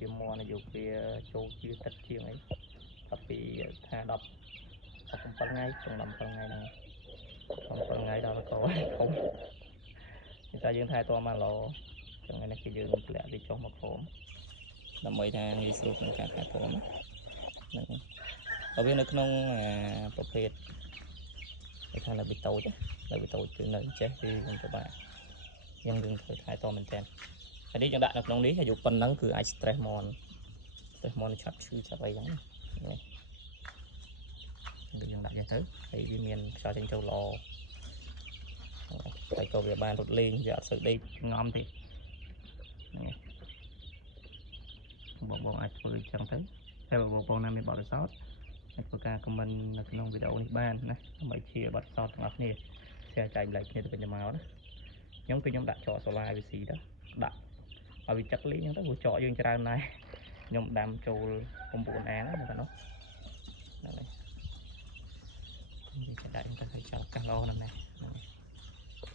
ជាមន់យកវាចូលជាទឹកជាងអីtapiថា10 17ថ្ងៃក្នុង17ថ្ងៃហ្នឹង17ថ្ងៃដល់កោធំតែយើងថែទាំមកឡចឹងនេះគឺយើងធ្លាក់វាចុះមកក្រោមដើម្បីថាងាយស្រួលក្នុងការថែទាំហ្នឹងបើវានៅក្នុងប្រភេទគេថានៅប៊ីតូចគឺនៅចេះគឺមិនពិបាកយើងត្រូវថែទាំមែនតើហើយនេះយើងដាក់នៅក្នុងនេះអាយុប៉ុណ្ណឹងគឺអាច stress មន់ឆាប់ឈឺឆាប់អីចឹងនេះយើងដាក់ចេះទៅហើយវាមានខ្យល់ចេញចូលល្អហើយក៏វាបានរត់លេងវាអត់សូវដេកងំទេបងអាចធ្វើអញ្ចឹងទៅតែបងណាមានបទពិសោធន៍អាចធ្វើការ comment នៅក្នុងវីដេអូនេះបានណាដើម្បីជាបទពិសោធន៍ទាំងអស់គ្នា share ចែកម្លែកគ្នាទៅវិញទៅមកណាខ្ញុំដាក់ចក solar IVC ទៅដាក់ឲ្យវាចឹកលេងអញ្ចឹងទៅចកយើងច្រើនណាស់ខ្ញុំដាំចូល9អាងហ្នឹងបងហ្នឹងហើយវាដាក់ទៅឲ្យចោលកាសល្អណាស់ហ្នឹង